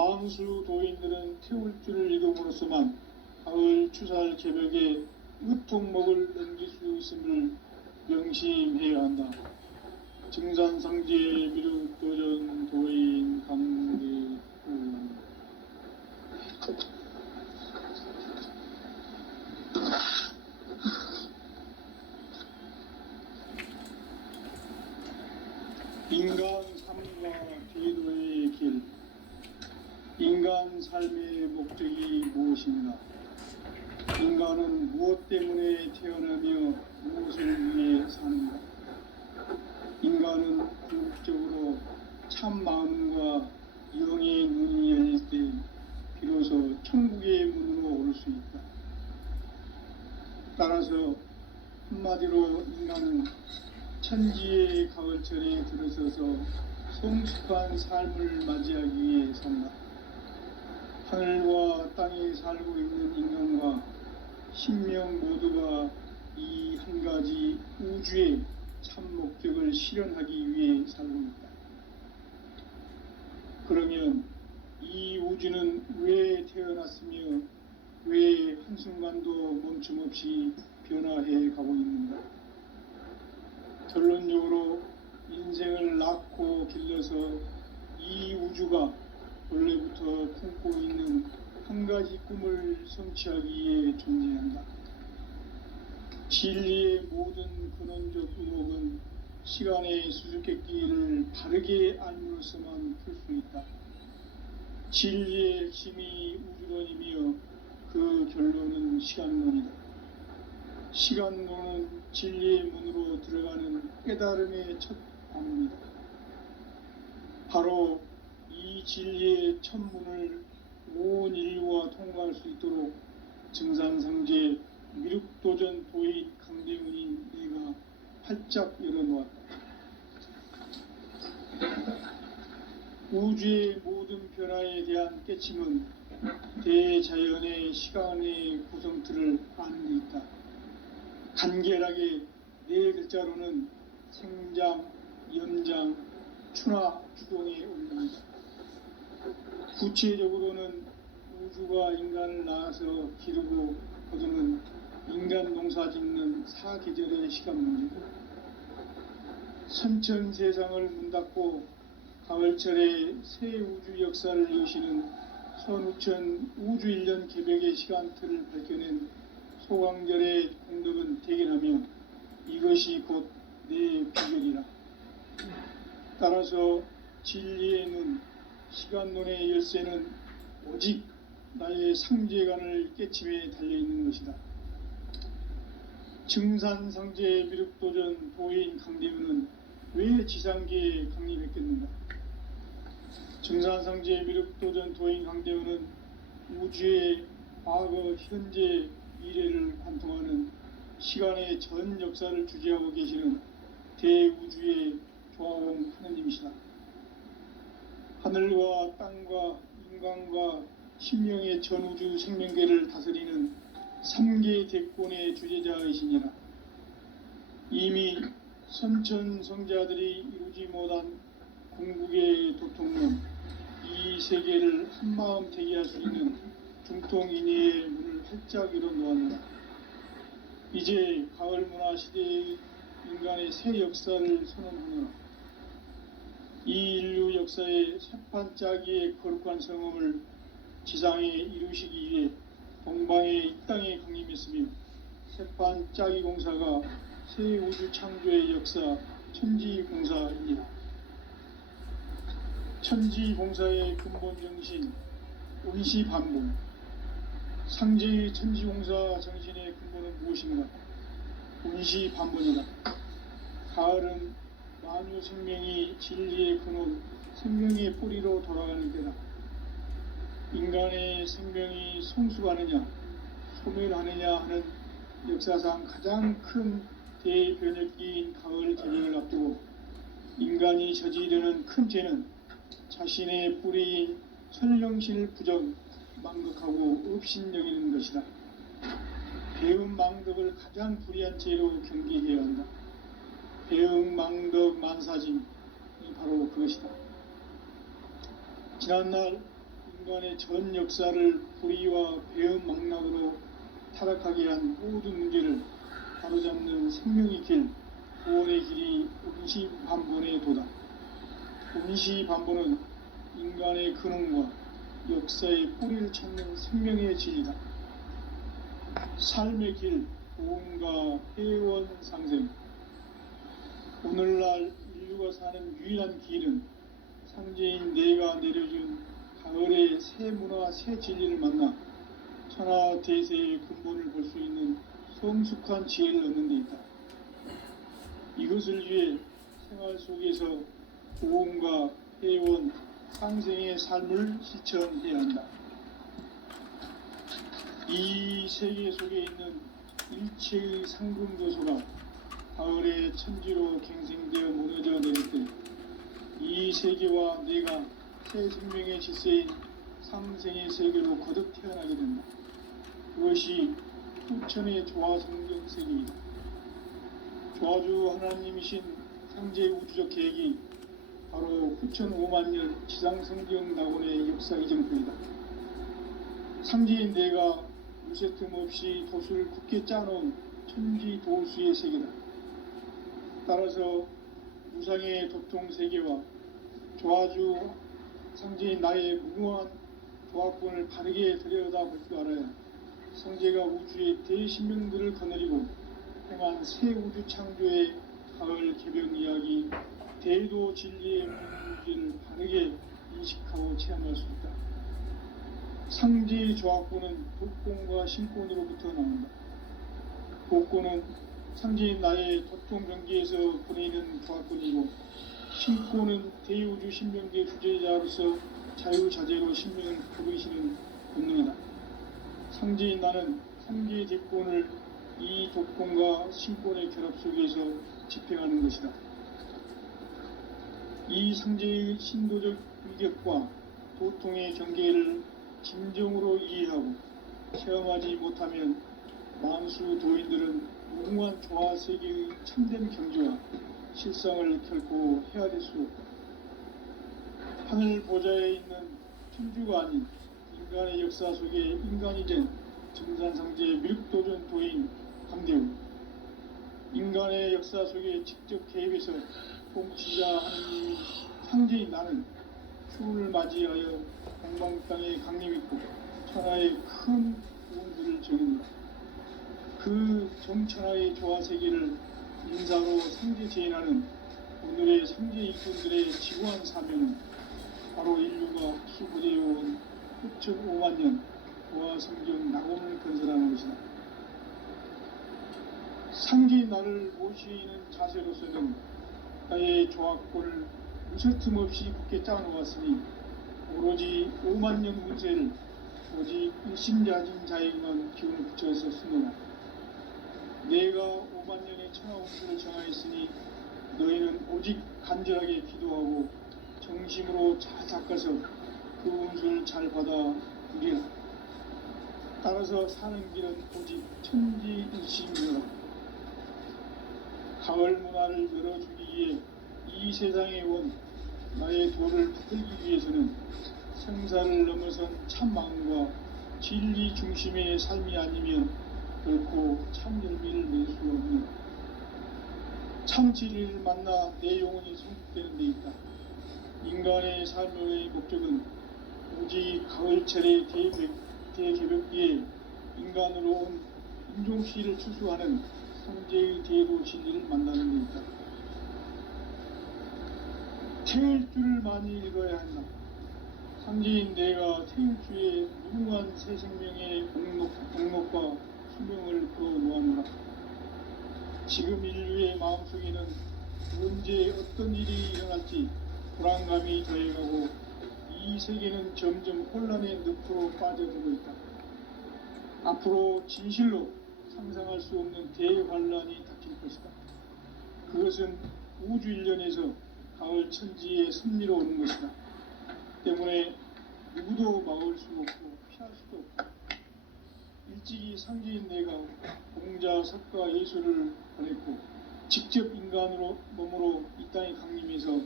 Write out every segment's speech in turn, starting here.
망수 도인들은 태울 줄을 읽음으로써만 가을 추살 개벽에 으통목을 넘길 수 있음을 명심해야 한다. 증산상제 미륵도전 도인 강대우. 인간 삶과 계도의 길. 인간 삶의 목적이 무엇인가? 인간은 무엇 때문에 태어나며 무엇을 위해 사는가? 인간은 궁극적으로 참 마음과 영의 눈이 열릴 때 비로소 천국의 문으로 올 수 있다. 따라서 한마디로 인간은 천지의 가을철에 들어서서 성숙한 삶을 맞이하기 위해 산다. 하늘과 땅에 살고 있는 인간과 신명 모두가 이 한 가지 우주의 참 목적을 실현하기 위해 살고 있다. 그러면 이 우주는 왜 태어났으며 왜 한순간도 멈춤없이 변화해 가고 있는가? 결론적으로 인생을 낳고 길러서 이 우주가 원래부터 품고 있는 한 가지 꿈을 성취하기 위해 존재한다. 진리의 모든 근원적 의혹은 시간의 수수께끼를 바르게 알므로써만 풀 수 있다. 진리의 핵심이 우주론이며 그 결론은 시간론이다. 시간론은 진리의 문으로 들어가는 깨달음의 첫 방문이다. 바로 이 진리의 첫 문을 온 인류가 통과할 수 있도록 증산상제 미륵도전 도인 강대훈인 내가 활짝 열어놓았다. 우주의 모든 변화에 대한 깨침은 대자연의 시간의 구성틀을 아는 데 있다. 간결하게 네 글자로는 생장, 연장, 추나 주동에 올립니다. 구체적으로는 우주가 인간을 낳아서 기르고 거두는 인간 농사 짓는 사계절의 시간 문제고, 선천 세상을 문 닫고 가을철에 새 우주 역사를 여시는 선우천 우주 1년 개벽의 시간틀을 밝혀낸 소강절의 공덕은 대견하며 이것이 곧 내 비결이라. 따라서 진리의 눈, 시간론의 열쇠는 오직 나의 상제관을 깨침에 달려있는 것이다. 증산상제 미륵도전 도인 강대훈은 왜 지상계에 강림했겠는가? 증산상제 미륵도전 도인 강대훈은 우주의 과거, 현재, 미래를 관통하는 시간의 전 역사를 주재하고 계시는 대우주의 조화공 하느님이시다. 하늘과 땅과 인간과 신명의 전우주 생명계를 다스리는 3계 대권의 주재자이시니라. 이미 선천성자들이 이루지 못한 궁극의 도통론, 이 세계를 한마음 대기할 수 있는 중통인의의 문을 활짝 열어놓았노라. 이제 가을 문화 시대의 인간의 새 역사를 선언하노라. 이 인류 역사의 새판 짜기의 거룩한 성험을 지상에 이루시기 위해 동방의 이 땅에 강림했으며, 새판 짜기 공사가 새 우주 창조의 역사 천지공사입니다. 천지공사의 근본 정신 원시반복. 상제의 천지공사 정신의 근본은 무엇인가? 원시반복이다. 가을은 만유 생명이 진리의 근원, 생명의 뿌리로 돌아가는 때다. 인간의 생명이 성숙하느냐, 소멸하느냐 하는 역사상 가장 큰 대변혁기인 가을 개벽을 앞두고 인간이 저지르는 큰 죄는 자신의 뿌리인 설령실 부정, 망극하고 업신여기는 것이다. 배음 망덕을 가장 불의한 죄로 경계해야 한다. 배음 망덕 만사짐이 바로 그것이다. 지난날 인간의 전 역사를 불의와 배은망락으로 타락하게 한 모든 문제를 바로잡는 생명의 길, 구원의 길이 운시반본에 도다. 운시반본은 인간의 근원과 역사의 뿌리를 찾는 생명의 진리다. 삶의 길, 보험과 회원 상생. 오늘날 인류가 사는 유일한 길은 상제인 내가 내려준 가을의 새 문화, 새 진리를 만나 천하 대세의 근본을 볼 수 있는 성숙한 지혜를 얻는 데 있다. 이것을 위해 생활 속에서 보험과 회원, 상생의 삶을 실천해야 한다. 이 세계 속에 있는 일체의 상금교소가 가을의 천지로 갱생되어 무너져 내릴 때 이 세계와 내가 새 생명의 질서인 상생의 세계로 거듭 태어나게 된다. 그것이 후천의 조화성경 세계이다. 조화주 하나님이신 상제 우주적 계획이 바로 후천 5만년 지상성경 낙원의 역사 이정표이다. 상제인 내가 무쇠 틈 없이 도수를 굳게 짜놓은 천지 도수의 세계다. 따라서 무상의 도통 세계와 조화주 상제인 나의 무궁한 조합권을 바르게 들여다볼 줄 알아야 성제가 우주의 대신명들을 거느리고 행한 새 우주 창조의 가을 개변 이야기, 대도 진리의 문제를 바르게 인식하고 체험할 수 있다. 상제의 조합권은 독권과 신권으로부터 나온다. 독권은 상제인 나의 도통 경계에서 보내는 조합권이고, 신권은 대우주 신명계 주제자로서 자유자재로 신명을 부르시는 본능이다. 상제인 나는 상제의 대권을 이 독권과 신권의 결합 속에서 집행하는 것이다. 이 상제의 신도적 위격과 도통의 경계를 진정으로 이해하고 체험하지 못하면 만수 도인들은 무궁한 조화 세계의 참된 경지와 실상을 결코 헤아릴 수 없다. 하늘 보좌에 있는 천주가 아닌 인간의 역사 속에 인간이 된 정산상제 밀도전 도인 강대우, 인간의 역사 속에 직접 개입해서 통치자 하느님이 상제인 나는 추운을 맞이하여 동방 땅에 강림있고 천하의 큰 구원들을 정했다. 그 정천하의 조화세계를 인사로 상제 제인하는 오늘의 상제 일꾼들의 지구한 사명은 바로 인류가 기부되어온 6,5만 년 조화성경 낙원을 건설하는 것이다. 상제인 나를 모시는 자세로서는 나의 조합권을 무쇠틈 없이 굳게 짜놓았으니 오로지 5만 년 운세를 오직 일심자진 자에게만 기운을 붙여서 쓰노라. 내가 5만 년의 천하 운수를 정하였으니 너희는 오직 간절하게 기도하고 정심으로 잘 닦아서 그 운수를 잘 받아 누리라. 따라서 사는 길은 오직 천지일심이라. 가을 문화를 열어주기 위해 이 세상에 온 나의 도를 붙들기 위해서는 생사를 넘어선 참 마음과 진리 중심의 삶이 아니면 결코 참 열매를 낼 수 없는 참 진리를 만나 내 영혼이 성숙되는 데 있다. 인간의 삶의 목적은 오직 가을철의 대개벽기에 인간으로 온 인종시를 추수하는 상제의 대도 진리를 만나는 데 있다. 태일주를 많이 읽어야 한다. 상제인 내가 태일주의 무궁한 새 생명의 공목과 수명을 그어 놓아노라. 지금 인류의 마음속에는 언제 어떤 일이 일어날지 불안감이 더해가고 이 세계는 점점 혼란의 늪으로 빠져들고 있다. 앞으로 진실로 상상할 수 없는 대환란이 닥칠 것이다. 그것은 우주 일련에서 가을 천지의 섭리로 오는 것이다. 때문에 누구도 막을 수 없고 피할 수도 없다. 일찍이 상제인 내가 공자, 석가, 예수를 보냈고 직접 인간으로 몸으로 이 땅에 강림해서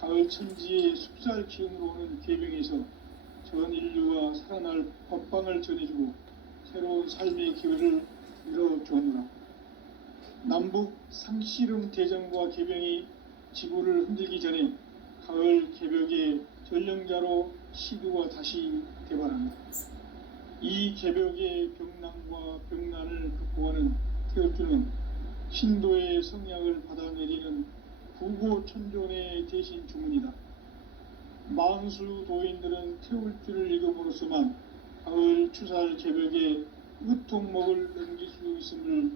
가을 천지의 숲살 기운으로 오는 계병에서 전 태어날 법방을 전해주고 새로운 삶의 기회를 열어주느라. 남북 상씨름 대전과 개병이 지구를 흔들기 전에 가을 개벽의 전령자로 시두가 다시 대발합니다. 이 개벽의 병난과 병난을 극복하는 태울주는 신도의 성약을 받아내리는 부고천존의 대신 주문이다. 만수 도인들은 태울주를 읽음으로써만 가을 추살 개벽의 으통목을 넘길 수 있음을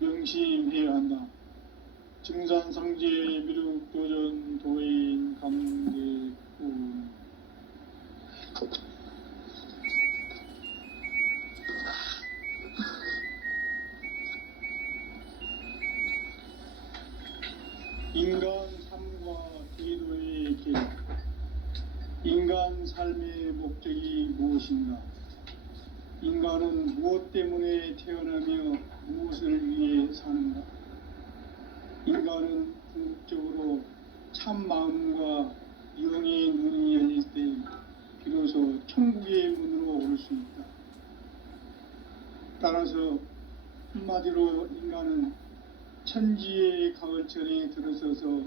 명심해야 한다. 증산상제 미륵도전 도인 감대군. 인간 삶과 제도의 길. 인간 삶의 목적이 무엇인가? 인간은 무엇 때문에 태어나며 무엇을 위해 사는가? 인간은 궁극적으로 참 마음과 영의 눈이 열릴 때 비로소 천국의 문으로 올 수 있다. 따라서 한마디로 인간은 천지의 가을철에 들어서서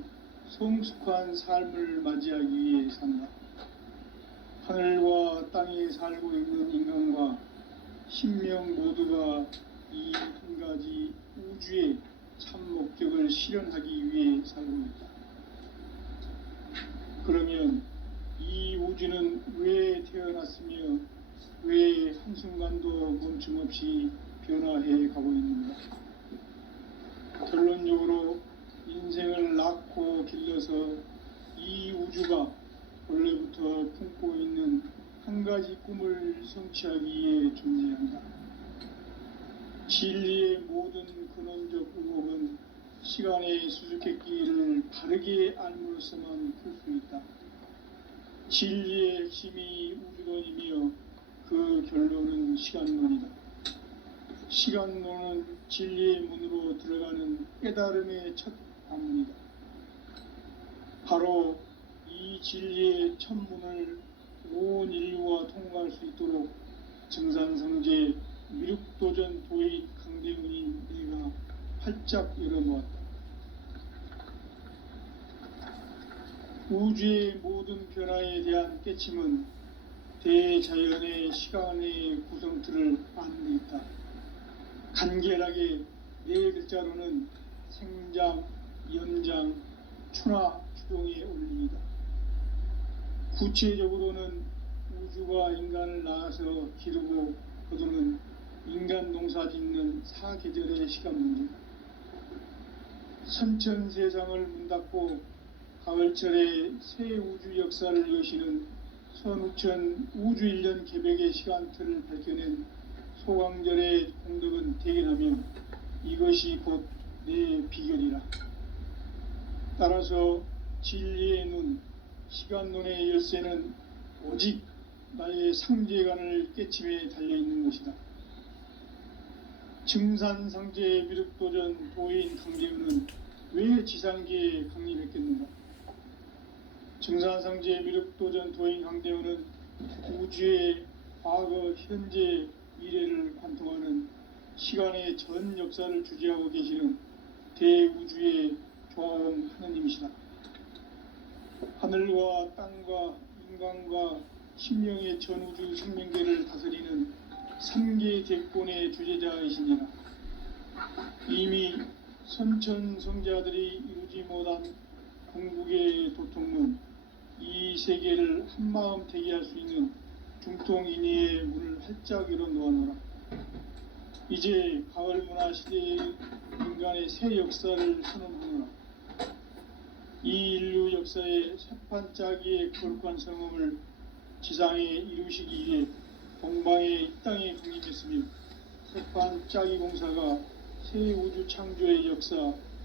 성숙한 삶을 맞이하기 위해 산다. 하늘과 땅에 살고 있는 인간과 신명 모두가 이 한 가지 우주의 참 목적을 실현하기 위해 살고 있다. 그러면 이 우주는 왜 태어났으며 왜 한순간도 멈춤없이 변화해 가고 있는가? 결론적으로 인생을 낳고 길러서 이 우주가 원래부터 품고 있는 한 가지 꿈을 성취하기 위해 존재한다. 진리의 모든 근원적 의혹은 시간의 수수께끼를 바르게 알므로써만 풀 수 있다. 진리의 핵심이 우주론이며 그 결론은 시간론이다. 시간론은 진리의 문으로 들어가는 깨달음의 첫 방문이다. 바로 이 진리의 첫 문을 온 인류가 통과할 수 있도록 증산성제 미륵도전 도인 강대훈인 내가 활짝 열어놓았다. 우주의 모든 변화에 대한 깨침은 대자연의 시간의 구성틀을 아는 데 있다. 간결하게 네 글자로는 생장, 연장, 추나 추동의 원리이다. 구체적으로는 우주가 인간을 낳아서 기르고 거두는 인간 농사 짓는 사계절의 시간 문제. 선천세상을 문닫고 가을철에 새 우주 역사를 여시는 선우천 우주 1년 개벽의 시간틀을 밝혀낸 소강절의 공덕은 대견하며 이것이 곧 내 비결이라. 따라서 진리의 눈, 시간론의 열쇠는 오직 나의 상제관을 깨침에 달려있는 것이다. 증산상제 미륵도전 도인 강대훈은 왜 지상계에 강림했겠는가? 증산상제 미륵도전 도인 강대훈은 우주의 과거, 현재, 미래를 관통하는 시간의 전 역사를 주재하고 계시는 대우주의 조화원 하느님이시다. 하늘과 땅과 인간과 신명의 전우주 생명계를 다스리는 3계 대권의 주제자이시니라. 이미 선천성자들이 이루지 못한 궁극의 도통문, 이 세계를 한마음 되게 할 수 있는 중통인의의 문을 활짝 열어놓아노라. 이제 가을 문화 시대의 인간의 새 역사를 선언하노라. 이 인류 역사의 새판짜기의 거룩한 성음을 지상에 이루시기 위해 동방의 이 땅에 강림했으며 새판짜기 공사가 새 우주 창조의 역사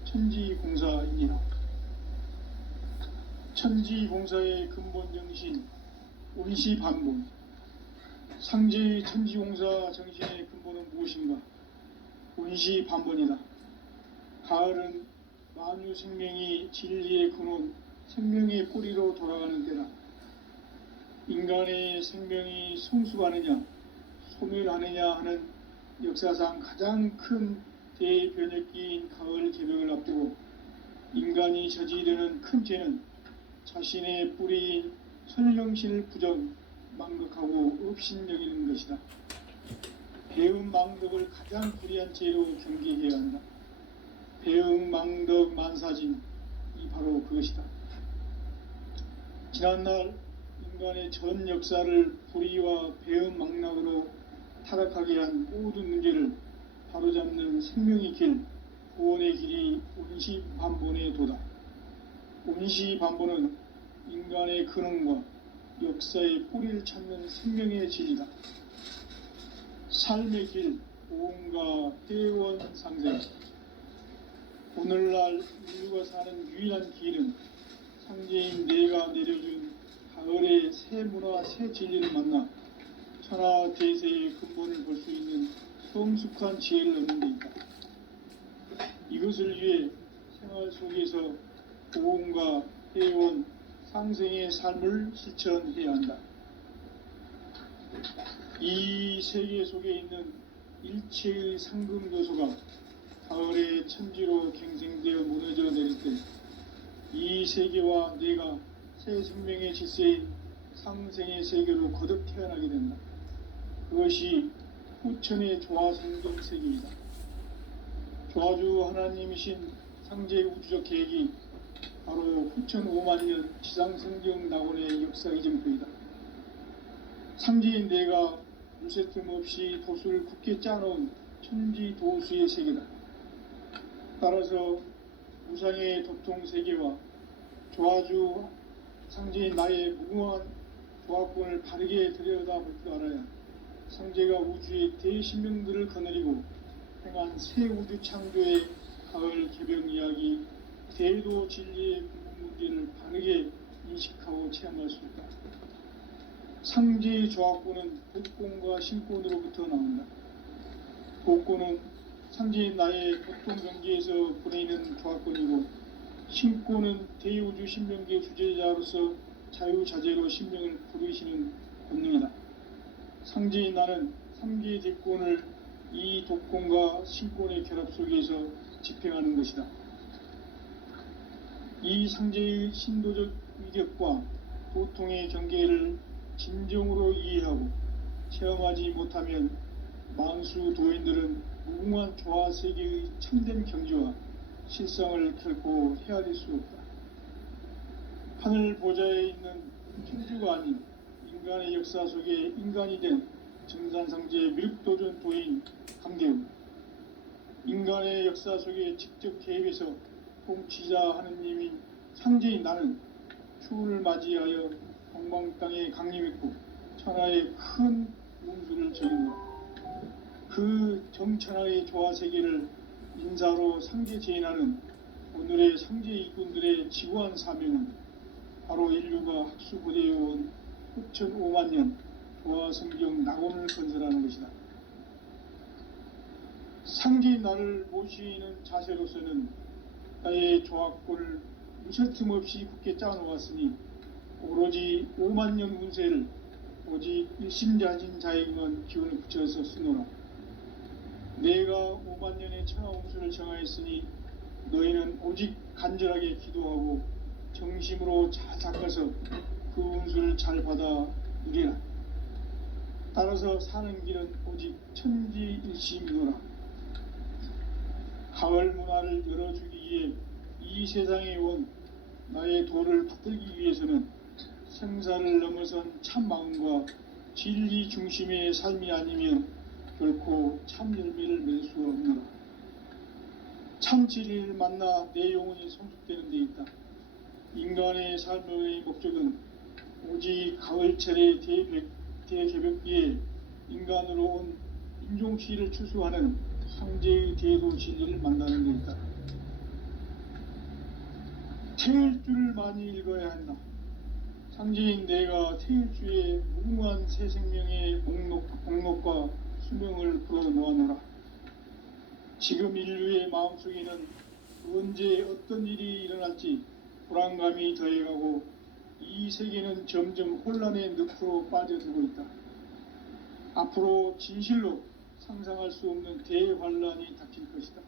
천지공사이니라. 천지공사의 근본 정신 운시반본. 상제의 천지공사 정신의 근본은 무엇인가? 운시반본이다. 가을은 만유 생명이 진리의 근원, 생명의 뿌리로 돌아가는 때다. 인간의 생명이 인간이 성숙하느냐 소멸하느냐 하는 역사상 가장 큰 대변혁기인 가을 개벽을 앞두고 인간이 저지르는 큰 죄는 자신의 뿌리인 선령신을 부정, 망극하고 업신여기는 것이다. 배음 망덕을 가장 불의한 죄로 경계해야 한다. 배음 망덕 만사진, 이 바로 그것이다. 지난날 인간의 전 역사를 불의와 배음 망락으로 타락하게 한 모든 문제를 바로잡는 생명의 길, 구원의 길이 온시반본의 도다. 온시반본은 인간의 근원과 역사의 뿌리를 찾는 생명의 진리다. 삶의 길, 보험과 회원 상생. 오늘날 인류가 사는 유일한 길은 상제인 내가 내려준 가을의 새 문화, 새 진리를 만나 천하 대세의 근본을 볼 수 있는 성숙한 지혜를 얻는 데 있다. 이것을 위해 생활 속에서 보험과 회원, 상생의 삶을 실천해야 한다. 이 세계 속에 있는 일체의 상금 요소가 가을의 천지로 갱생되어 무너져 내릴 때 이 세계와 내가 새 생명의 질서인 상생의 세계로 거듭 태어나게 된다. 그것이 후천의 조화성경 세계이다. 조화주 하나님이신 상제 우주적 계획이 바로 후천 5만년 지상성경 낙원의 역사의 점표이다. 상제인 내가 물새틈 없이 도수를 굳게 짜놓은 천지 도수의 세계다. 따라서 무상의 도통 세계와 조화주 상제인 나의 무궁한 조화권을 바르게 들여다볼 줄 알아야 상제가 우주의 대신명들을 거느리고 행한 새 우주 창조의 가을 개벽 이야기, 대도 진리의 궁극 문제를 바르게 인식하고 체험할 수 있다. 상제의 조화권은 복권과 신권으로부터 나온다. 복권은 상제인 나의 보통 경지에서 보내는 조화권이고, 신권은 대우주 신명기의 주제자로서 자유자재로 신명을 부르시는 권능이다. 상제인 나는 3개의 대권을 이 독권과 신권의 결합 속에서 집행하는 것이다. 이 상제의 신도적 위력과 도통의 경계를 진정으로 이해하고 체험하지 못하면 만수 도인들은 무궁한 조화 세계의 참된 경지와 실상을 결코 헤아릴 수 없다. 하늘 보좌에 있는 천주가 아닌 인간의 역사 속에 인간이 된 정산상제 밀도전 도인 강대우, 인간의 역사 속에 직접 개입해서 통치자 하느님인 상제인 나는 추운을 맞이하여 동방 땅에 강림했고 천하의 큰 운수를 적인다. 그 정천하의 조화 세계를 인사로 상제 제인하는 오늘의 상제 일꾼들의 지구한 사명은 바로 인류가 학수고대해온 후천 5만년 조화성경 낙원을 건설하는 것이다. 상제인 나를 모시는 자세로서는 나의 조화권을 무설틈 없이 굳게 짜놓았으니 오로지 5만년 운세를 오직 일심자진 자에게만 기운을 붙여서 쓰노라. 내가 5만년의 천하 운수를 정하였으니 너희는 오직 간절하게 기도하고 정심으로 잘 닦아서 그 운수를 잘 받아 누리라. 따라서 사는 길은 오직 천지일심이노라. 가을 문화를 열어주기 위해 이 세상에 온 나의 도를 받들기 위해서는 생사를 넘어선 참 마음과 진리 중심의 삶이 아니면 결코 참 열매를 맺을 수 없노라. 참 진리를 만나 내 영혼이 성숙되는 데 있다. 인간의 삶의 목적은 오직 가을철의 대개벽기에 인간으로 온 인종시를 추수하는 상제의 대도 진리를 만나는 데 있다. 태일주를 많이 읽어야 한다. 상제인 내가 태일주의 무궁한 새 생명의 목록과 수명을 불어놓아노라. 지금 인류의 마음속에는 언제 어떤 일이 일어날지 불안감이 더해가고 이 세계는 점점 혼란의 늪으로 빠져들고 있다. 앞으로 진실로 상상할 수 없는 대환란이 닥칠 것이다.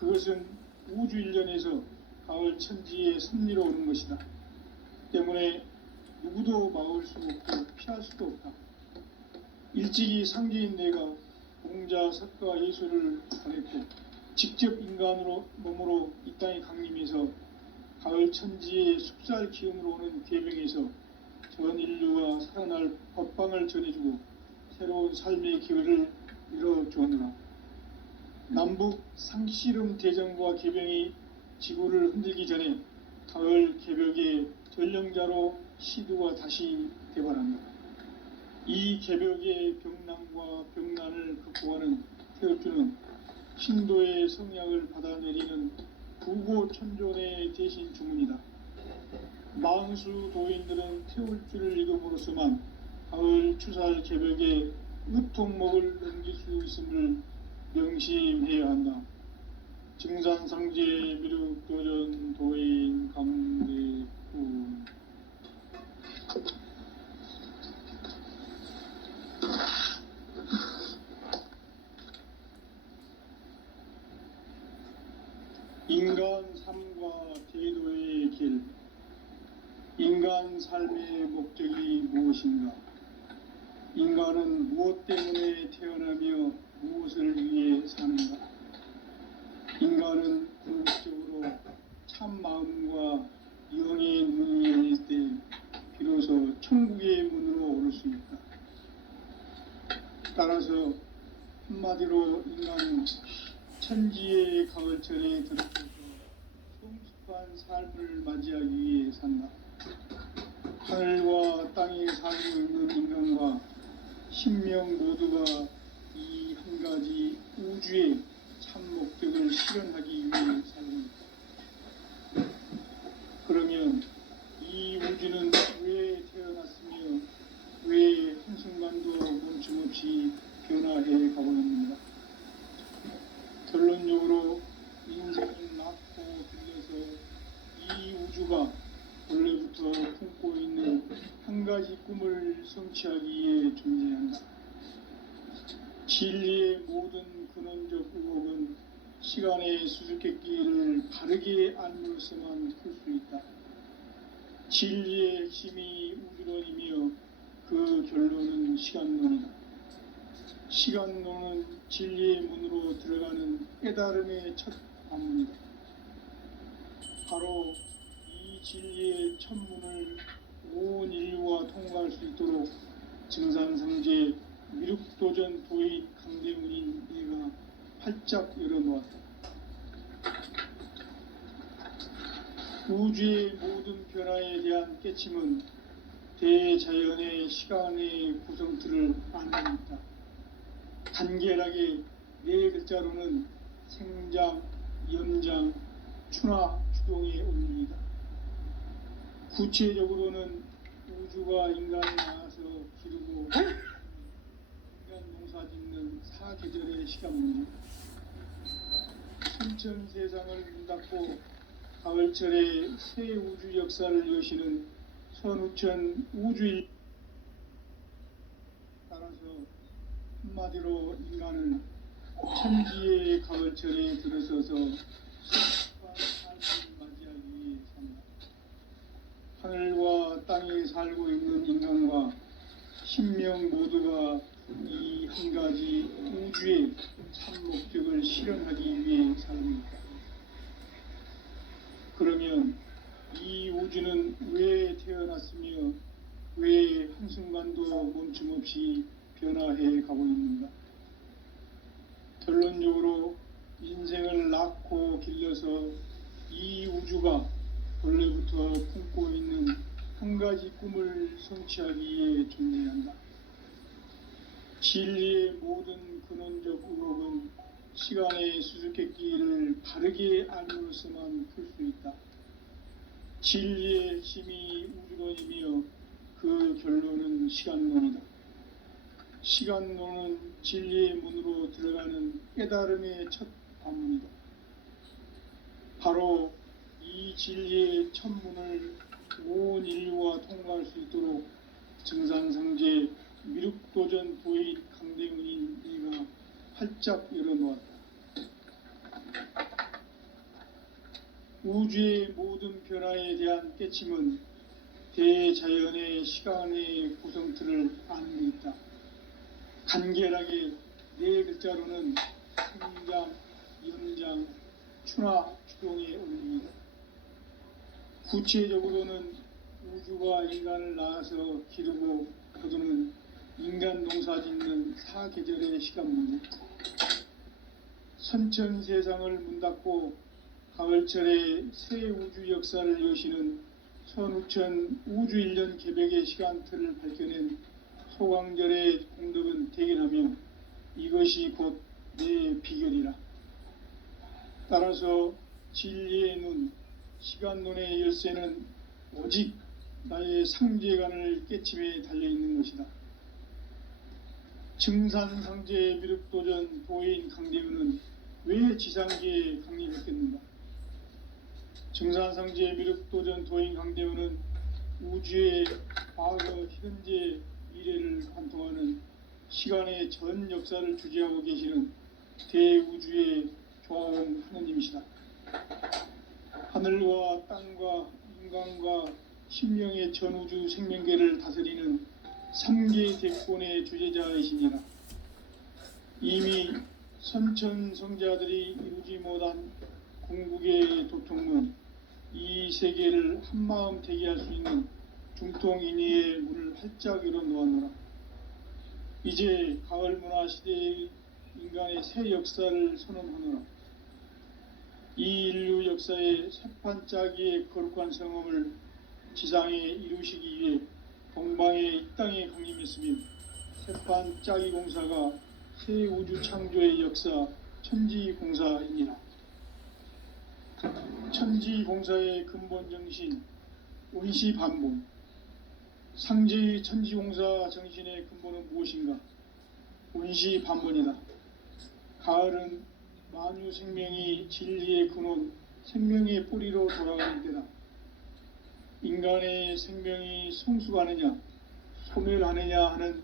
그것은 우주 일련에서 가을 천지의 섭리로 오는 것이다. 때문에 누구도 막을 수 없고 피할 수도 없다. 일찍이 상제인 내가 공자, 석가, 예수를 보냈고 직접 인간으로 몸으로 이 땅에 강림해서 가을 천지의 숲살 기운으로 오는 계명에서 전 인류가 살아날 법방을 전해주고 새로운 삶의 기회를 이뤄주었노라. 남북 상씨름 대전과 계병이 지구를 흔들기 전에 가을 개벽의 전령자로 시두가 다시 대발한다. 이 개벽의 병난과 병난을 극복하는 태엽주는 신도의 성약을 받아내리는 부고천존의 대신 주문이다. 망수 도인들은 태울주를 읽음으로써만 가을 추살 개벽의 으통목을 넘길 수 있음을 명심해야 한다. 증산상제 미륵도전 도인 강대구. 인간 삶과 제도의 길. 인간 삶의 목적이 무엇인가? 인간은 무엇 때문에 태어나며 무엇을 위해 사는가? 인간은 궁극적으로 참 마음과 영의 문이 열릴 때 비로소 천국의 문으로 오를 수 있다. 따라서 한마디로 인간은 천지의 가을철에 들어서서 성숙한 삶을 맞이하기 위해 산다. 하늘과 땅에 살고 있는 인간과 신명 모두가 이 한 가지 우주의 참 목적을 실현하기 위해 살고 있다. 그러면 이 우주는 왜 태어났으며 왜 한순간도 멈춤없이 변화해 가고 있는가? 결론적으로 인생을 낳고 빌려서 이 우주가 원래부터 품고 있는 한 가지 꿈을 성취하기 위해 존재한다. 진리의 모든 근원적 의혹은 시간의 수수께끼를 바르게 알므로서만 풀 수 있다. 진리의 핵심이 우주론이며 그 결론은 시간론이다. 시간론은 진리의 문으로 들어가는 깨달음의 첫 관문이다. 바로 이 진리의 첫 문을 온 인류가 통과할 수 있도록 증산상제 미륵도전 도의 강대문인 내가 활짝 열어놓았다. 우주의 모든 변화에 대한 깨침은 대자연의 시간의 구성틀을 안고 있다. 간결하게 네 글자로는 생장, 염장, 추나 추동의 원리이다. 구체적으로는 우주가 인간을 낳아서 기르고 인간 농사 짓는 사계절의 시간 문제, 순천 세상을 문 닫고 가을철에 새 우주 역사를 여시는 선우천 우주일. 따라서 한마디로 인간은 천지의 가을철에 들어서서 성숙한 삶을 맞이하기 위해 산다. 하늘과 땅에 살고 있는 인간과 신명 모두가 이 한 가지 우주의 참 목적을 실현하기 위해 살고 있다. 그러면 이 우주는 왜 태어났으며 왜 한순간도 멈춤없이 변화해 가고 있는가? 결론적으로 인생을 낳고 길러서 이 우주가 원래부터 품고 있는 한 가지 꿈을 성취하기 위해 존재한다. 진리의 모든 근원적 의혹은 시간의 수수께끼를 바르게 알므로써만 풀 수 있다. 진리의 핵심이 우주론이며 그 결론은 시간론이다. 시간론은 진리의 문으로 들어가는 깨달음의 첫 관문이다. 바로 이 진리의 첫 문을 온 인류가 통과할 수 있도록 증산상제 미륵도전 도의 활짝 열어놓았다. 우주의 모든 변화에 대한 깨침은 대자연의 시간의 구성틀을 아는 데 있다. 간결하게 네 글자로는 성장, 연장, 추나 추동의 원리이다. 구체적으로는 우주가 인간을 낳아서 기르고 거두는 인간 농사 짓는 사계절의 시간 문제, 선천 세상을 문 닫고 가을철에 새 우주 역사를 여시는 선우천 우주 1년 개벽의 시간틀을 밝혀낸 소강절의 공덕은 대견하며 이것이 곧 내 비결이라. 따라서 진리의 눈, 시간론의 열쇠는 오직 나의 상제관을 깨침에 달려있는 것이다. 증산상제 미륵도전 도인 강대우는 왜 지상계에 강림했겠는가? 증산상제 미륵도전 도인 강대우는 우주의 과거, 현재, 미래를 관통하는 시간의 전 역사를 주재하고 계시는 대우주의 조화원 하느님이시다. 하늘과 땅과 인간과 신명의 전우주 생명계를 다스리는 3계 대권의 주제자이시니라. 이미 선천성자들이 이루지 못한 궁극의 도통문, 이 세계를 한마음 대기할 수 있는 중통인의의 문을 활짝 열어놓았노라. 이제 가을 문화 시대의 인간의 새 역사를 선언하노라. 이 인류 역사의 새판짜기의 거룩한 성험을 지상에 이루시기 위해 동방의 이 땅에 강림했으며 새판짜기 공사가 새 우주 창조의 역사 천지공사이니라. 천지공사의 근본 정신 운시반복. 상제의 천지공사 정신의 근본은 무엇인가? 운시반복이다. 가을은 만유 생명이 진리의 근원, 생명의 뿌리로 돌아가는 때다. 인간의 생명이 성숙하느냐, 소멸하느냐 하는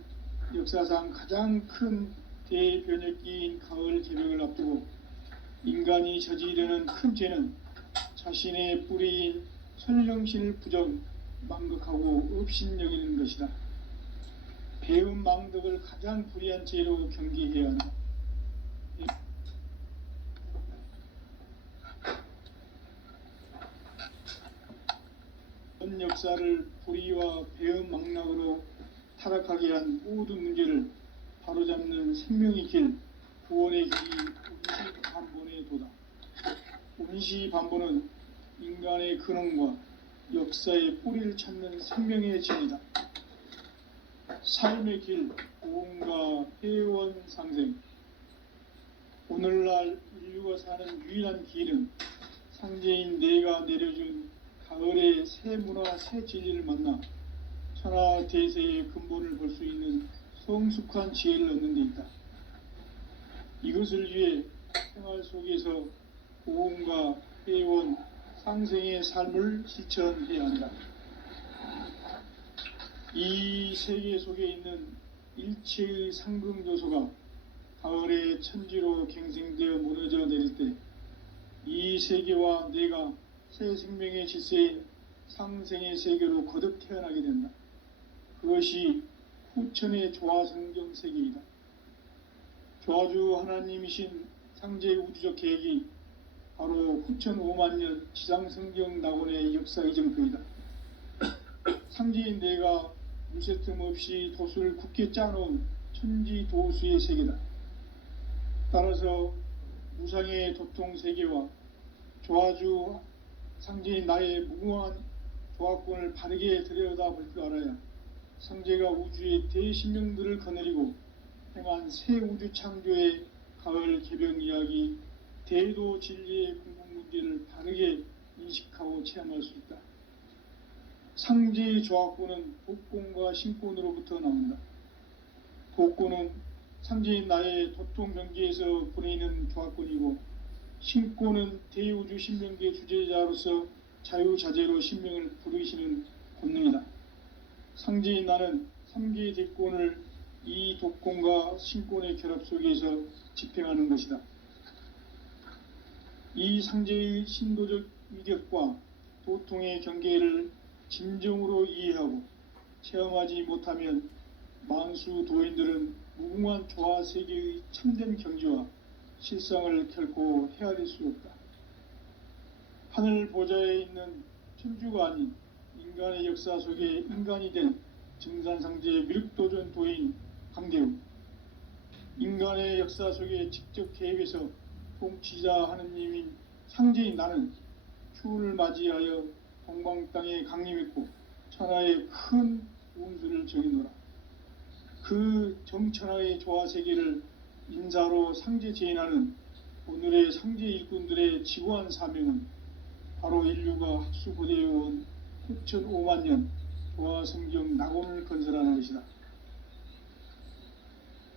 역사상 가장 큰 대변혁기인 가을 개벽을 앞두고 인간이 저지르는 큰 죄는 자신의 뿌리인 설령실 부정, 망극하고 업신여기는 것이다. 배운 망덕을 가장 불의한 죄로 경계해야 한다. 전 역사를 불의와 배은 망락으로 타락하게 한 모든 문제를 바로잡는 생명의 길, 구원의 길이 운시반본의 도다. 운시반본은 인간의 근원과 역사의 뿌리를 찾는 생명의 진이다. 삶의 길, 고음과 회원 상생. 오늘날 인류가 사는 유일한 길은 상제인 내가 내려준 가을의 새 문화, 새 진리를 만나 천하 대세의 근본을 볼 수 있는 성숙한 지혜를 얻는 데 있다. 이것을 위해 생활 속에서 고음과 회원, 상생의 삶을 실천해야 한다. 이 세계 속에 있는 일체의 상금 요소가 가을의 천지로 갱생되어 무너져 내릴 때 이 세계와 내가 새 생명의 질서인 상생의 세계로 거듭 태어나게 된다. 그것이 후천의 조화성경 세계이다. 조화주 하나님이신 상제의 우주적 계획이 바로 후천 5만년 지상성경 낙원의 역사 이정표이다. 상제인 내가 물새 틈 없이 도수를 굳게 짜놓은 천지도수의 세계다. 따라서 무상의 도통 세계와 조화주 상제인 나의 무궁한 조화권을 바르게 들여다볼 줄 알아야 상제가 우주의 대신명들을 거느리고 행한 새 우주 창조의 가을 개벽 이야기, 대도 진리의 궁극 문제를 바르게 인식하고 체험할 수 있다. 상제의 조화권은 복권과 신권으로부터 나온다. 복권은 상제인 나의 도통 경계에서 보내는 조화권이고, 신권은 대우주 신명계 주제자로서 자유자재로 신명을 부르시는 권능이다. 상제인 나는 3개의 대권을 이 이 독권과 신권의 결합 속에서 집행하는 것이다. 이 상제의 신도적 위력과 도통의 경계를 진정으로 이해하고 체험하지 못하면 만수 도인들은 무궁한 조화 세계의 참된 경지와 실상을 결코 헤아릴 수 없다. 하늘 보좌에 있는 천주가 아닌 인간의 역사 속에 인간이 된 증산상제 미륵도전 도인 강대웅, 인간의 역사 속에 직접 개입해서 통치자 하느님인 상제인 나는 추운을 맞이하여 동방 땅에 강림했고 천하의 큰 운수를 정해노라. 그 정천하의 조화세계를 인사로 상제 제인하는 오늘의 상제 일꾼들의 지고한 사명은 바로 인류가 학수고대해온 9,500만 년 조화성경 낙원을 건설하는 것이다.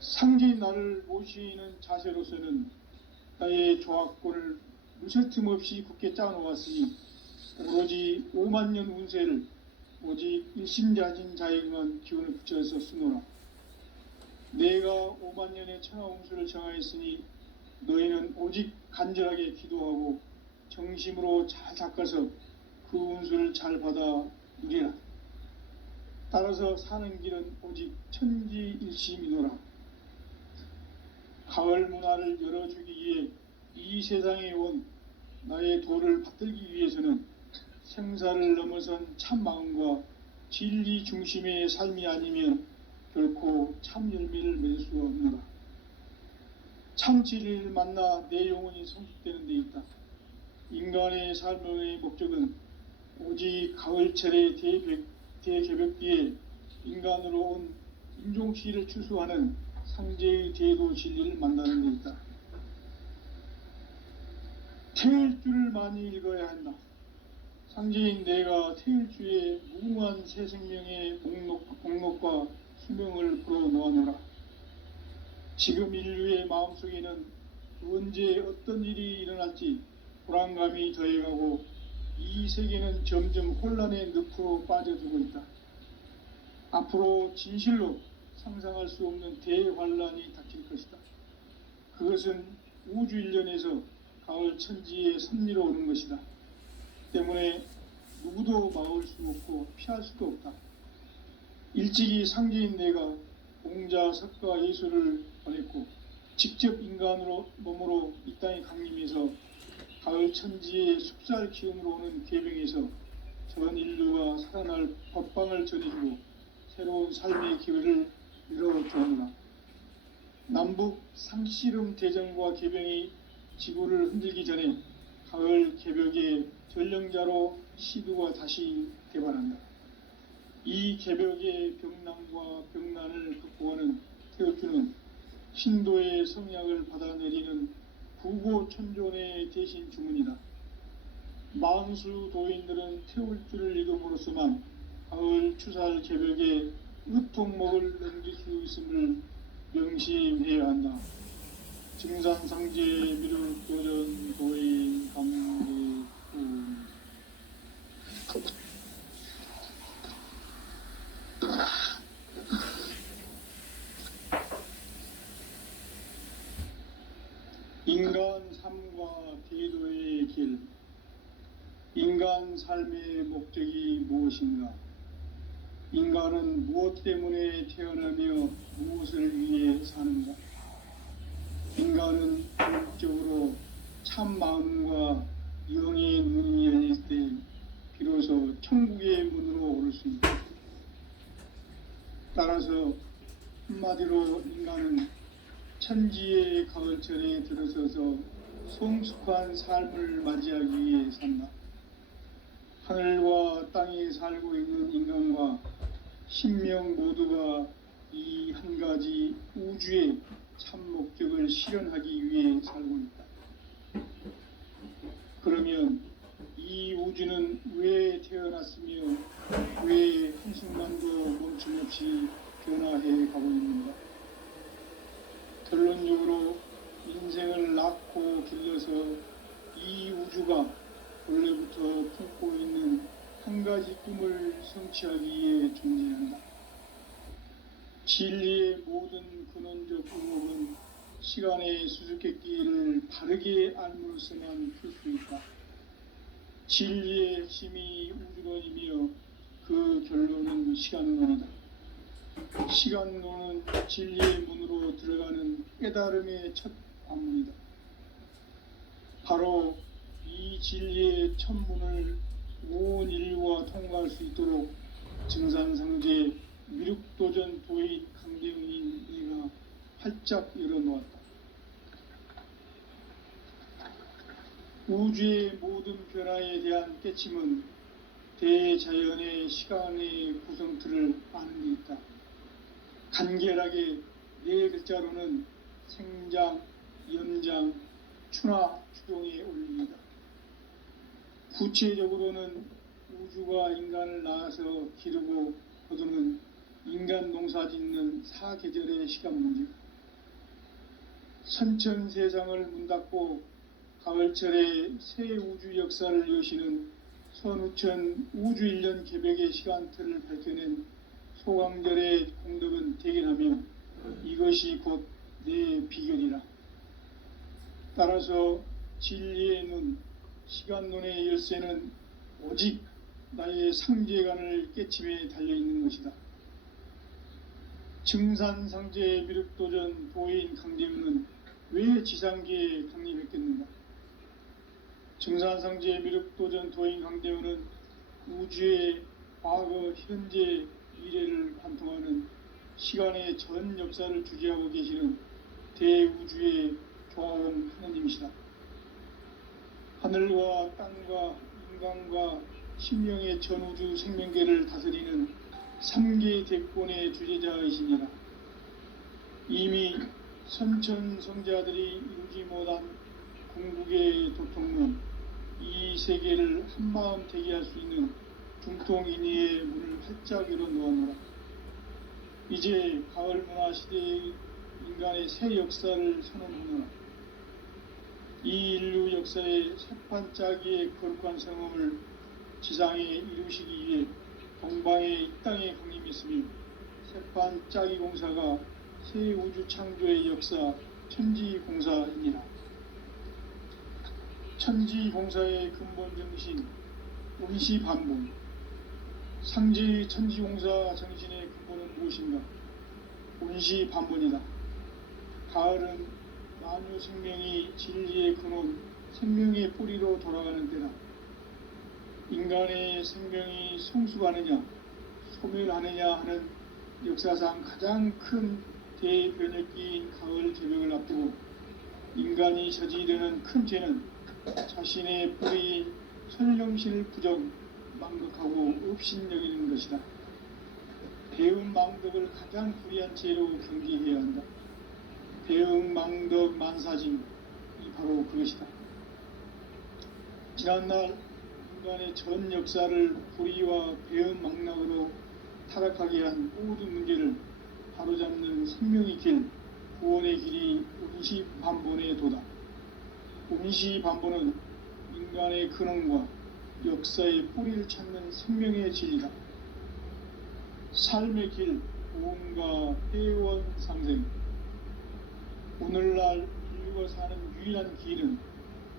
상제인 나를 모시는 자세로서는 나의 조화권을 무쇠틈 없이 굳게 짜놓았으니 오로지 5만 년 운세를 오직 일심자진 자에게만 기운을 붙여서 쓰노라. 내가 5만 년의 천하 운수를 정하였으니 너희는 오직 간절하게 기도하고 정심으로 잘 닦아서 그 운수를 잘 받아 누리라. 따라서 사는 길은 오직 천지일심이노라. 가을 문화를 열어주기 위해 이 세상에 온 나의 도를 받들기 위해서는 생사를 넘어선 참 마음과 진리 중심의 삶이 아니면 결코 참 열매를 맺을 수가 없노라. 참 진리를 만나 내 영혼이 성숙되는 데 있다. 인간의 삶의 목적은 오직 가을철의 대개벽기에 인간으로 온 인종시를 추수하는 상제의 대도 진리를 만나는 데 있다. 태일주를 많이 읽어야 한다. 상제인 내가 태일주의 무궁한 새 생명의 목록과 수명을 풀어놓아노라. 지금 인류의 마음속에는 언제 어떤 일이 일어날지 불안감이 더해가고 이 세계는 점점 혼란의 늪으로 빠져들고 있다. 앞으로 진실로 상상할 수 없는 대환란이 닥칠 것이다. 그것은 우주 일련에서 가을 천지의 섭리로 오는 것이다. 때문에 누구도 막을 수 없고 피할 수도 없다. 일찍이 상제인 내가 공자, 석가, 예수를 보냈고 직접 인간으로 몸으로 이 땅에 강림해서 가을 천지의 숲살 기운으로 오는 계병에서 전 인류가 살아날 법방을 전해주고 새로운 삶의 기회를 이뤄주었노라. 남북 상씨름 대전과 계병이 지구를 흔들기 전에 가을 개벽의 전령자로 시두가 다시 개발한다. 이 개벽의 병난과 병난을 극복하는 태울주는 신도의 성약을 받아내리는 구고천존의 대신 주문이다. 만수 도인들은 태울주를 읽음으로써만 가을 추살 개벽의 으통목을 넘길 수 있음을 명심해야 한다. 증산상제 미륵도전 도인 강대웅. 인간 삶과 대도의 길. 인간 삶의 목적이 무엇인가? 인간은 무엇 때문에 태어나며 무엇을 위해 사는가? 인간은 궁극적으로 참 마음과 영의 문이 열릴 때 비로소 천국의 문으로 오를 수 있다. 따라서 한마디로 인간은 천지의 가을철에 들어서서 성숙한 삶을 맞이하기 위해 산다. 하늘과 땅에 살고 있는 인간과 신명 모두가 이 한 가지 우주의 참 목적을 실현하기 위해 살고 있다. 그러면 이 우주는 왜 태어났으며 왜 한순간도 멈춤없이 변화해 가고 있는가? 결론적으로 인생을 낳고 길러서 이 우주가 원래부터 품고 있는 한 가지 꿈을 성취하기 위해 존재한다. 진리의 모든 시간의 수수께끼를 바르게 알므로써만 풀 수 있다. 진리의 핵심이 우주론이며 그 결론은 시간론이다. 시간론은 진리의 문으로 들어가는 깨달음의 첫 관문이다. 바로 이 진리의 첫 문을 온 인류가 통과할 수 있도록 증산상제 미륵도전 도인 강대웅인 이가 활짝 열어놓았다. 우주의 모든 변화에 대한 깨침은 대자연의 시간의 구성틀을 아는 데 있다. 간결하게 네 글자로는 생장, 연장, 추나 추동에 올립니다. 구체적으로는 우주가 인간을 낳아서 기르고 거두는 인간 농사 짓는 사계절의 시간 문제, 선천세상을 문 닫고 가을철에 새 우주 역사를 여시는 선우천 우주 1년 개벽의 시간틀을 밝혀낸 소강절의 공덕은 대견하며 이것이 곧 내 비결이라. 따라서 진리의 눈, 시간론의 열쇠는 오직 나의 상제관을 깨침에 달려있는 것이다. 증산상제의 미륵도전 도인 강대웅은 왜 지상계에 강림했겠는가? 증산상제의 미륵도전 도인 강대웅은 우주의 과거, 현재, 미래를 관통하는 시간의 전 역사를 주재하고 계시는 대우주의 조화원 하느님이시다. 하늘과 땅과 인간과 신명의 전우주 생명계를 다스리는 3계 대권의 주재자이시니라. 이미 선천성자들이 이루지 못한 궁극의 도통문, 이 세계를 한마음 되게 할 수 있는 중통인의의 문을 활짝 열어놓아노라. 이제 가을 문화 시대의 인간의 새 역사를 선언하노라. 이 인류 역사의 새판짜기의 거룩한 성험을 지상에 이루시기 위해 동방의 이 땅에 강림했으며 새판짜기 공사가 새 우주 창조의 역사 천지공사이니라. 천지공사의 근본 정신 운시반본, 상제의 천지공사 정신의 근본은 무엇인가? 운시반본이다. 가을은 만유 생명이 진리의 근원, 생명의 뿌리로 돌아가는 때다. 인간의 생명이 성숙하느냐, 소멸하느냐 하는 역사상 가장 큰 대변혁기인 가을 개벽을 앞두고 인간이 저지르는 큰 죄는 자신의 뿌리인 설령신을 부정, 망덕하고 업신여기는 것이다. 대응망덕을 가장 불의한 죄로 경계해야 한다. 대응망덕 만사짐이 바로 그것이다. 지난날 인간의 전 역사를 불의와 배은망락으로 타락하게 한 모든 문제를 바로잡는 생명의 길, 구원의 길이 운시반본의 도다. 운시반본은 인간의 근원과 역사의 뿌리를 찾는 생명의 진리다. 삶의 길, 구원과 회원 상생. 오늘날 인류가 사는 유일한 길은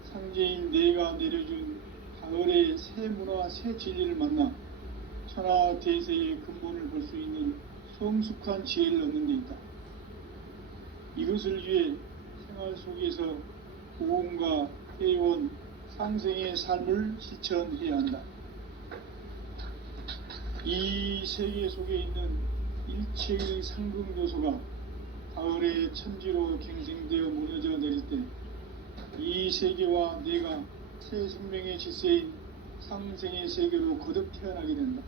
상제인 내가 내려준 가을의 새 문화, 새 진리를 만나 천하 대세의 근본을 볼 수 있는 성숙한 지혜를 얻는 데 있다. 이것을 위해 생활 속에서 구원과 회원, 상생의 삶을 실천해야 한다. 이 세계 속에 있는 일체의 상금 요소가 가을의 천지로 갱생되어 무너져 내릴 때 이 세계와 내가 새 생명의 질서인 상생의 세계로 거듭 태어나게 된다.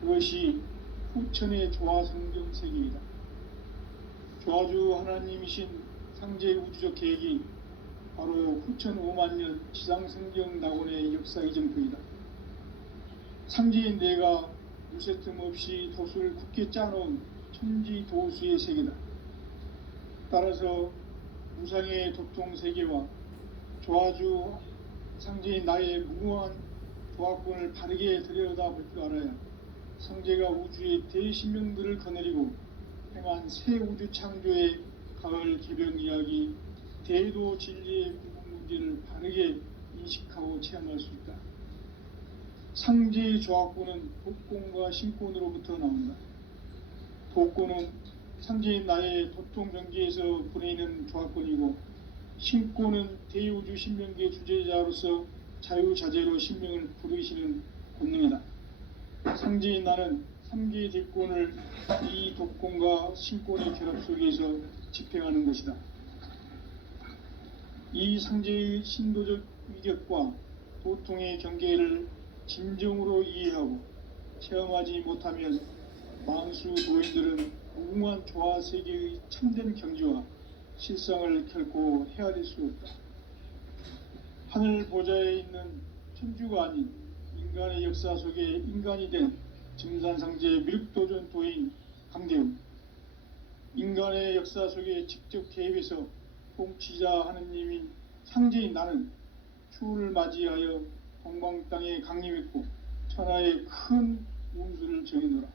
그것이 후천의 조화성경 세계이다. 조화주 하나님이신 상제 우주적 계획이 바로 후천 5만년 지상성경 낙원의 역사 이정표이다. 상제인 내가 무쇠틈 없이 도수를 굳게 짜놓은 천지도수의 세계다. 따라서 무상의 도통세계와 조화주 상제인 나의 무궁한 조화권을 바르게 들여다볼 줄 알아야 상제가 우주의 대신명들을 거느리고 행한 새 우주 창조의 가을 개병 이야기, 대도 진리의 문제를 바르게 인식하고 체험할 수 있다. 상제의 조합구는 독권과 신권으로부터 나온다. 독권은 상제인 나의 도통 경계에서 보내는 조합권이고, 신권은 대우주 신명기의 주제자로서 자유자재로 신명을 부르시는 권능이다. 상제인 나는 3개의 대권을 이 독권과 신권의 결합 속에서 집행하는 것이다. 이 상제의 신도적 위격과 도통의 경계를 진정으로 이해하고 체험하지 못하면 만수 도인들은 무궁한 조화 세계의 참된 경지와 실상을 결코 헤아릴 수 없다. 하늘 보좌에 있는 천주가 아닌 인간의 역사 속에 인간이 된 증산상제 미륵도전 도인 강대웅, 인간의 역사 속에 직접 개입해서 통치자 하느님인 상제인 나는 추후를 맞이하여 동방 땅에 강림했고 천하의 큰 운수를 정해노라.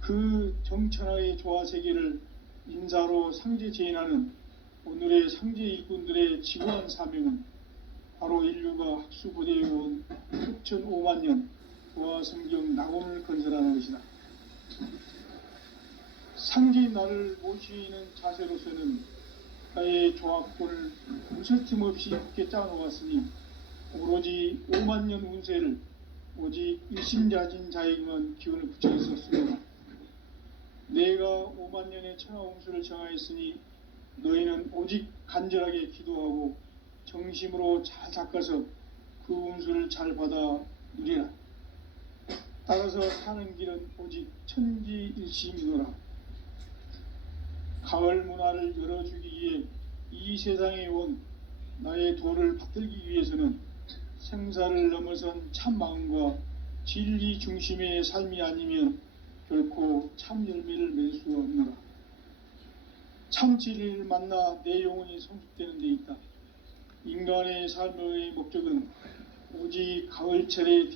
그 정천하의 조화 세계를 인사로 상제 제인하는 오늘의 상제 일꾼들의 지구한 사명은 바로 인류가 학수고대해온 6,500만 년 조화 성경 낙원을 건설하는 것이다. 상제인 나를 모시는 자세로서는 나의 조합권을 무설팀 없이 굳게 짜놓았으니 오로지 5만 년 운세를 오직 일심자진 자에게만 기운을 붙여있었으므로 내가 5만 년의 천하 운수를 정하였으니 너희는 오직 간절하게 기도하고 정심으로 잘 닦아서 그 운수를 잘 받아 누리라. 따라서 사는 길은 오직 천지일심이노라. 가을 문화를 열어주기 위해 이 세상에 온 나의 도를 받들기 위해서는 생사를 넘어선 참 마음과 진리 중심의 삶이 아니면 결코 참 열매를 맺을 수가 없노라. 참 진리를 만나 내 영혼이 성숙되는 데 있다. 인간의 삶의 목적은 오직 가을철의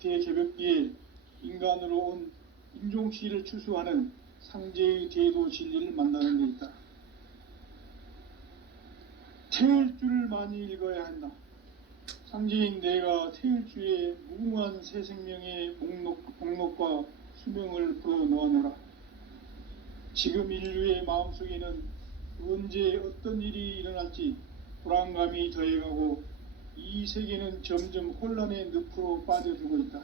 대개벽기에 인간으로 온 인종시를 추수하는 상제의 대도 진리를 만나는 데 있다. 태을 줄을 많이 읽어야 한다. 상제인 내가 태을 주에 무궁한 새 생명의 목록과 수명을 불어넣어노라. 지금 인류의 마음속에는 언제 어떤 일이 일어날지 불안감이 더해가고 이 세계는 점점 혼란의 늪으로 빠져들고 있다.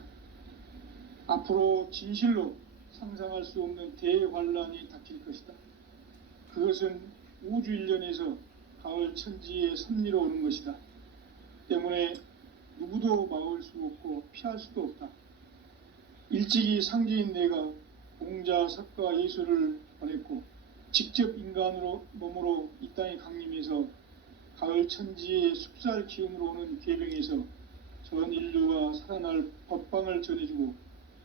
앞으로 진실로 상상할 수 없는 대환란이 닥칠 것이다. 그것은 우주 일련에서 가을 천지의 섭리로 오는 것이다. 때문에 누구도 막을 수 없고 피할 수도 없다. 일찍이 상제인 내가 공자, 석가, 예수를 보냈고 직접 인간으로 몸으로 이 땅에 강림해서 가을 천지의 숲살 기운으로 오는 계병에서 전 인류가 살아날 법방을 전해주고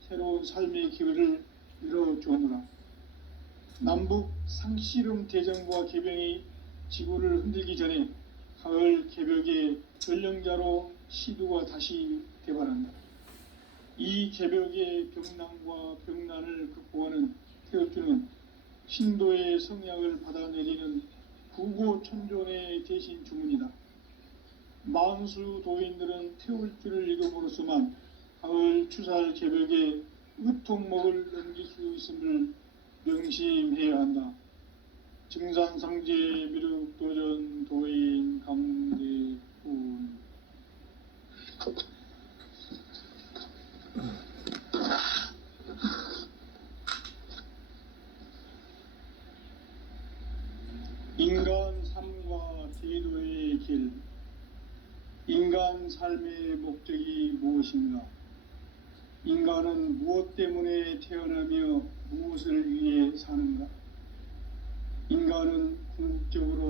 새로운 삶의 기회를 열어주오노라. 남북 상씨름 대전과 계병이 지구를 흔들기 전에 가을 개벽의 전령자로 시두가 다시 대발한다. 이 개벽의 병난과 병난을 극복하는 태엽주는 신도의 성약을 받아내리는 구고천존의 대신 주문이다. 만수 도인들은 태울주를 읽음으로써만 가을 추살 개벽에 의통목을 넘길 수 있음을 명심해야 한다. 증산상제 미륵도전 도인 강대훈. 인간 삶과 제도의 길. 인간 삶의 목적이 무엇인가? 인간은 무엇 때문에 태어나며 무엇을 위해 사는가? 인간은 궁극적으로